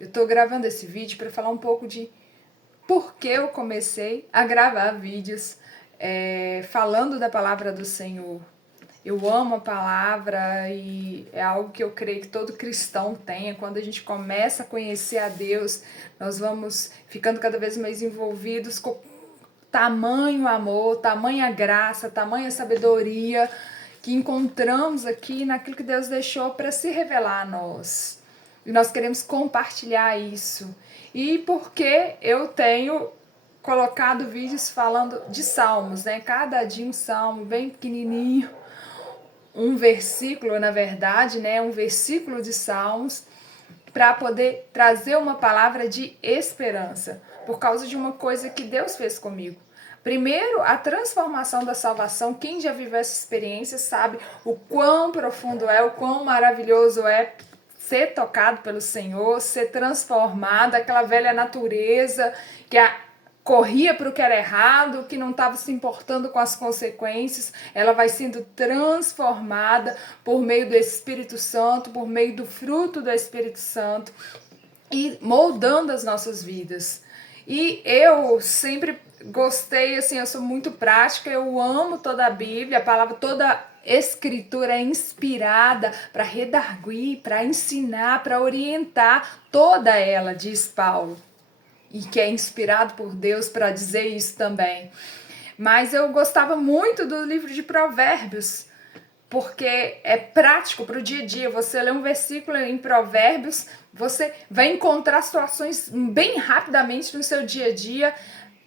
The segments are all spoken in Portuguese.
Eu estou gravando esse vídeo para falar um pouco de por que eu comecei a gravar vídeos falando da palavra do Senhor. Eu amo a palavra e é algo que eu creio que todo cristão tenha. Quando a gente começa a conhecer a Deus, nós vamos ficando cada vez mais envolvidos com tamanho amor, tamanha graça, tamanha sabedoria que encontramos aqui naquilo que Deus deixou para se revelar a nós. E nós queremos compartilhar isso. E porque eu tenho colocado vídeos falando de salmos, né? Cada dia um salmo bem pequenininho, um versículo, na verdade, né? Um versículo de salmos para poder trazer uma palavra de esperança, por causa de uma coisa que Deus fez comigo. Primeiro, a transformação da salvação. Quem já viveu essa experiência sabe o quão profundo é, o quão maravilhoso é ser tocado pelo Senhor, ser transformado, aquela velha natureza que corria para o que era errado, que não estava se importando com as consequências, ela vai sendo transformada por meio do Espírito Santo, por meio do fruto do Espírito Santo e moldando as nossas vidas. E eu sempre gostei, assim, eu sou muito prática, eu amo toda a Bíblia, a palavra, toda escritura é inspirada para redarguir, para ensinar, para orientar, toda ela, diz Paulo, e que é inspirado por Deus para dizer isso também. Mas eu gostava muito do livro de Provérbios, porque é prático para o dia a dia. Você lê um versículo em Provérbios, você vai encontrar situações bem rapidamente no seu dia a dia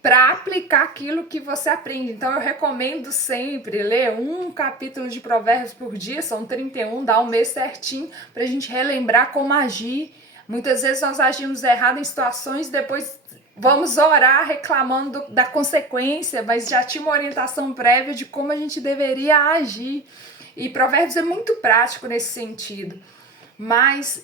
para aplicar aquilo que você aprende. Então eu recomendo sempre ler um capítulo de Provérbios por dia, são 31, dá um mês certinho para a gente relembrar como agir. Muitas vezes nós agimos errado em situações, depois vamos orar reclamando da consequência, mas já tinha uma orientação prévia de como a gente deveria agir. E Provérbios é muito prático nesse sentido. Mas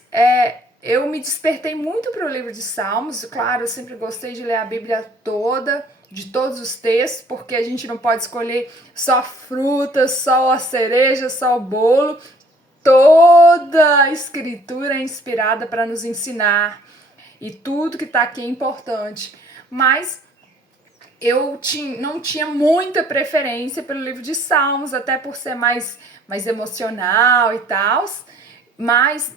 eu me despertei muito para o livro de Salmos. Claro, eu sempre gostei de ler a Bíblia toda, de todos os textos, porque a gente não pode escolher só frutas, só a cereja, só o bolo. Toda a escritura é inspirada para nos ensinar. E tudo que está aqui é importante. Mas eu não tinha muita preferência pelo livro de Salmos, até por ser mais emocional e tal. Mas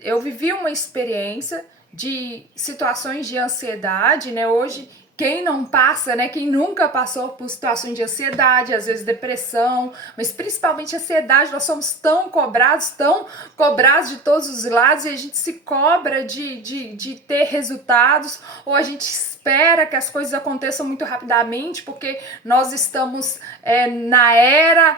eu vivi uma experiência de situações de ansiedade, né? Hoje, quem não passa, né? Quem nunca passou por situações de ansiedade, às vezes depressão, mas principalmente ansiedade, nós somos tão cobrados de todos os lados, e a gente se cobra de ter resultados, ou a gente espera que as coisas aconteçam muito rapidamente, porque nós estamos na era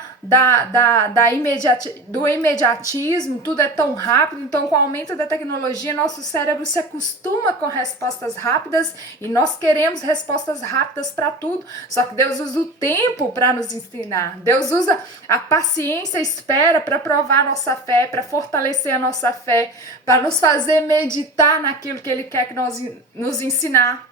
do imediatismo, tudo é tão rápido. Então, com o aumento da tecnologia, nosso cérebro se acostuma com respostas rápidas e nós queremos respostas rápidas para tudo. Só que Deus usa o tempo para nos ensinar. Deus usa a paciência, a espera para provar a nossa fé, para fortalecer a nossa fé, para nos fazer meditar naquilo que Ele quer que nós nos ensinar.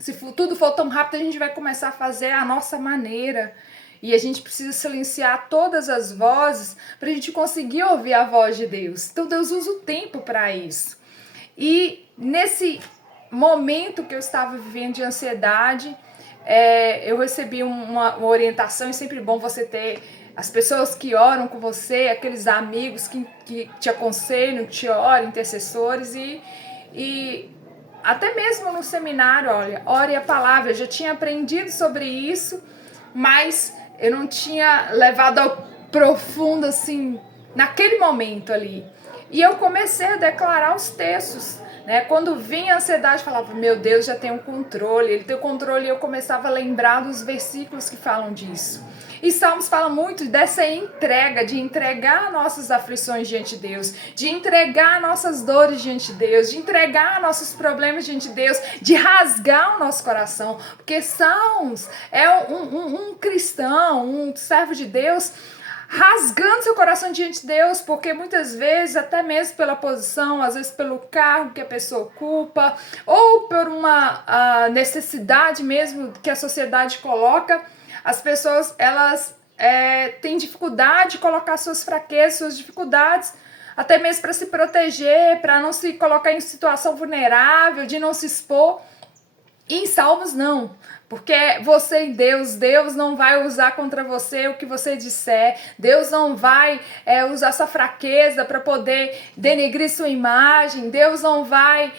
Se tudo for tão rápido, a gente vai começar a fazer a nossa maneira. E a gente precisa silenciar todas as vozes para a gente conseguir ouvir a voz de Deus. Então Deus usa o tempo para isso. E nesse momento que eu estava vivendo de ansiedade, eu recebi uma orientação. É sempre bom você ter as pessoas que oram com você, aqueles amigos que te aconselham, te oram, intercessores, e até mesmo no seminário, olha, ore a palavra. Eu já tinha aprendido sobre isso, mas eu não tinha levado ao profundo assim, naquele momento ali. E eu comecei a declarar os textos, né? Quando vinha a ansiedade, eu falava, meu Deus, já tem um controle, Ele tem o controle, e eu começava a lembrar dos versículos que falam disso. E Salmos fala muito dessa entrega, de entregar nossas aflições diante de Deus, de entregar nossas dores diante de Deus, de entregar nossos problemas diante de Deus, de rasgar o nosso coração. Porque Salmos é um cristão, um servo de Deus, rasgando seu coração diante de Deus, porque muitas vezes, até mesmo pela posição, às vezes pelo cargo que a pessoa ocupa, ou por uma necessidade mesmo que a sociedade coloca, as pessoas, elas têm dificuldade de colocar suas fraquezas, suas dificuldades até mesmo para se proteger, para não se colocar em situação vulnerável, de não se expor. E em Salmos não, porque você e Deus não vai usar contra você o que você disser, Deus não vai usar sua fraqueza para poder denegrir sua imagem, Deus não vai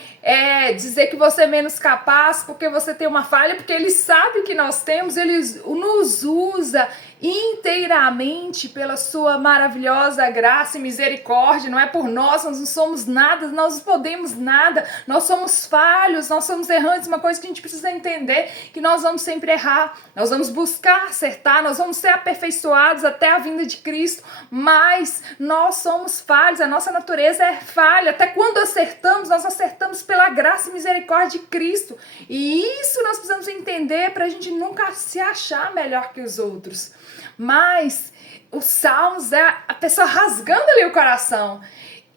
dizer que você é menos capaz porque você tem uma falha, porque Ele sabe que nós temos, Ele nos usa inteiramente pela sua maravilhosa graça e misericórdia. Não é por nós não somos nada, nós não podemos nada, nós somos falhos, nós somos errantes. Uma coisa que a gente precisa entender, que nós vamos sempre errar, nós vamos buscar acertar, nós vamos ser aperfeiçoados até a vinda de Cristo, mas nós somos falhos, a nossa natureza é falha. Até quando acertamos, nós acertamos pela graça e misericórdia de Cristo, e isso nós precisamos entender para a gente nunca se achar melhor que os outros. Mas os Salmos é a pessoa rasgando ali o coração.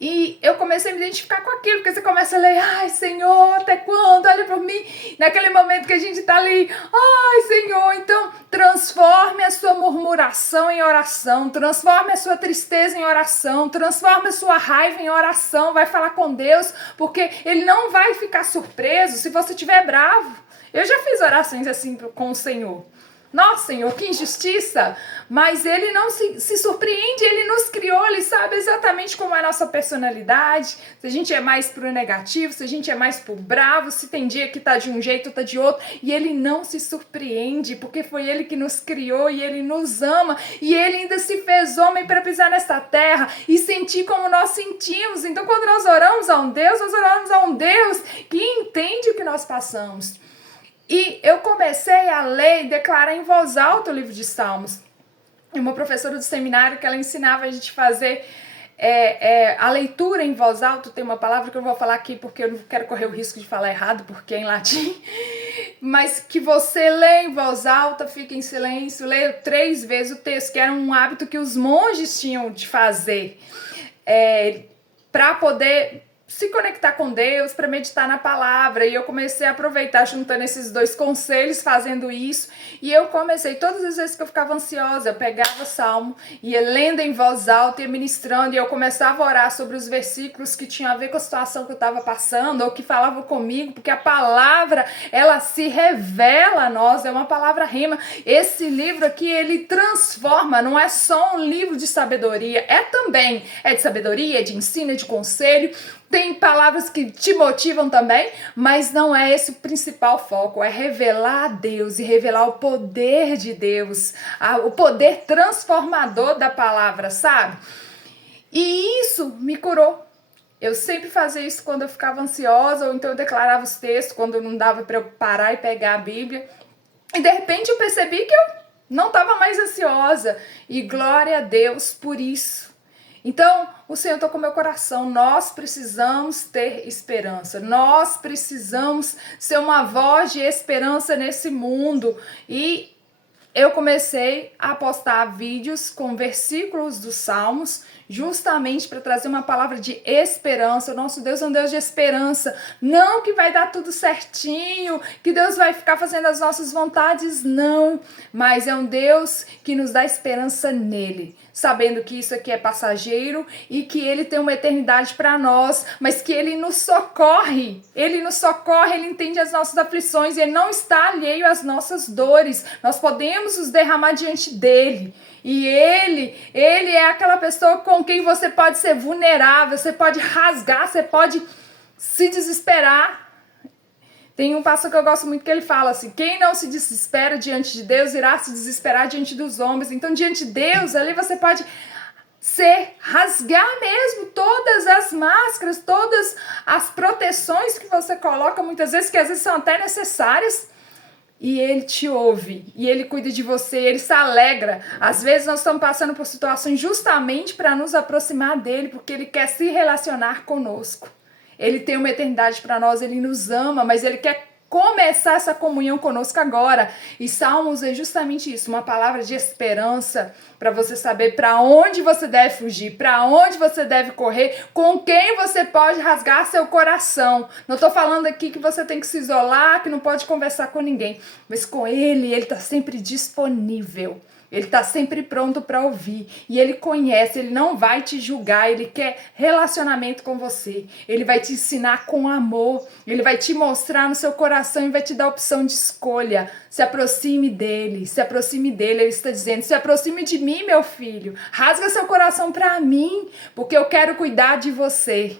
E eu comecei a me identificar com aquilo, porque você começa a ler, ai Senhor, até quando? Olha por mim. Naquele momento que a gente tá ali, ai Senhor, então transforme a sua murmuração em oração, transforme a sua tristeza em oração, transforme a sua raiva em oração, vai falar com Deus, porque Ele não vai ficar surpreso se você estiver bravo. Eu já fiz orações assim com o Senhor. Nossa, Senhor, que injustiça! Mas Ele não se surpreende, Ele nos criou, Ele sabe exatamente como é a nossa personalidade, se a gente é mais pro negativo, se a gente é mais pro bravo, se tem dia que tá de um jeito, tá de outro, e Ele não se surpreende, porque foi Ele que nos criou e Ele nos ama, e Ele ainda se fez homem para pisar nesta terra e sentir como nós sentimos. Então, quando nós oramos a um Deus, nós oramos a um Deus que entende o que nós passamos. E eu comecei a ler e declarar em voz alta o livro de Salmos. E uma professora do seminário que ela ensinava a gente fazer a leitura em voz alta. Tem uma palavra que eu vou falar aqui porque eu não quero correr o risco de falar errado, porque é em latim. Mas que você lê em voz alta, fica em silêncio, lê 3 vezes o texto, que era um hábito que os monges tinham de fazer. Para poder se conectar com Deus, para meditar na palavra. E eu comecei a aproveitar juntando esses 2 conselhos, fazendo isso. E eu comecei, todas as vezes que eu ficava ansiosa, eu pegava o salmo, ia lendo em voz alta, ia ministrando, e eu começava a orar sobre os versículos que tinham a ver com a situação que eu estava passando, ou que falavam comigo, porque a palavra, ela se revela a nós, é uma palavra rema. Esse livro aqui, ele transforma, não é só um livro de sabedoria, também de sabedoria, de ensino, de conselho. Tem palavras que te motivam também, mas não é esse o principal foco, é revelar a Deus e revelar o poder de Deus, o poder transformador da palavra, sabe? E isso me curou. Eu sempre fazia isso quando eu ficava ansiosa, ou então eu declarava os textos quando não dava para eu parar e pegar a Bíblia. E de repente eu percebi que eu não estava mais ansiosa, e glória a Deus por isso. Então, o Senhor tocou meu coração. Nós precisamos ter esperança. Nós precisamos ser uma voz de esperança nesse mundo. E eu comecei a postar vídeos com versículos dos Salmos, justamente para trazer uma palavra de esperança. O nosso Deus é um Deus de esperança. Não que vai dar tudo certinho, que Deus vai ficar fazendo as nossas vontades, não. Mas é um Deus que nos dá esperança nele, sabendo que isso aqui é passageiro e que Ele tem uma eternidade para nós, mas que Ele nos socorre, Ele entende as nossas aflições, Ele não está alheio às nossas dores. Nós podemos nos derramar diante dEle. E Ele é aquela pessoa com quem você pode ser vulnerável, você pode rasgar, você pode se desesperar. Tem um pastor que eu gosto muito que ele fala assim: quem não se desespera diante de Deus irá se desesperar diante dos homens. Então, diante de Deus, ali você pode rasgar mesmo todas as máscaras, todas as proteções que você coloca, muitas vezes, que às vezes são até necessárias. E Ele te ouve, e Ele cuida de você, Ele se alegra. Às vezes nós estamos passando por situações justamente para nos aproximar dEle, porque Ele quer se relacionar conosco. Ele tem uma eternidade para nós, Ele nos ama, mas Ele quer começar essa comunhão conosco agora. E Salmos é justamente isso, uma palavra de esperança para você saber para onde você deve fugir, para onde você deve correr, com quem você pode rasgar seu coração. Não estou falando aqui que você tem que se isolar, que não pode conversar com ninguém, mas com Ele está sempre disponível Ele está sempre pronto para ouvir. E ele conhece, ele não vai te julgar, ele quer relacionamento com você. Ele vai te ensinar com amor, ele vai te mostrar no seu coração e vai te dar opção de escolha. Se aproxime dele, se aproxime dele. Ele está dizendo, se aproxime de mim, meu filho. Rasga seu coração para mim, porque eu quero cuidar de você.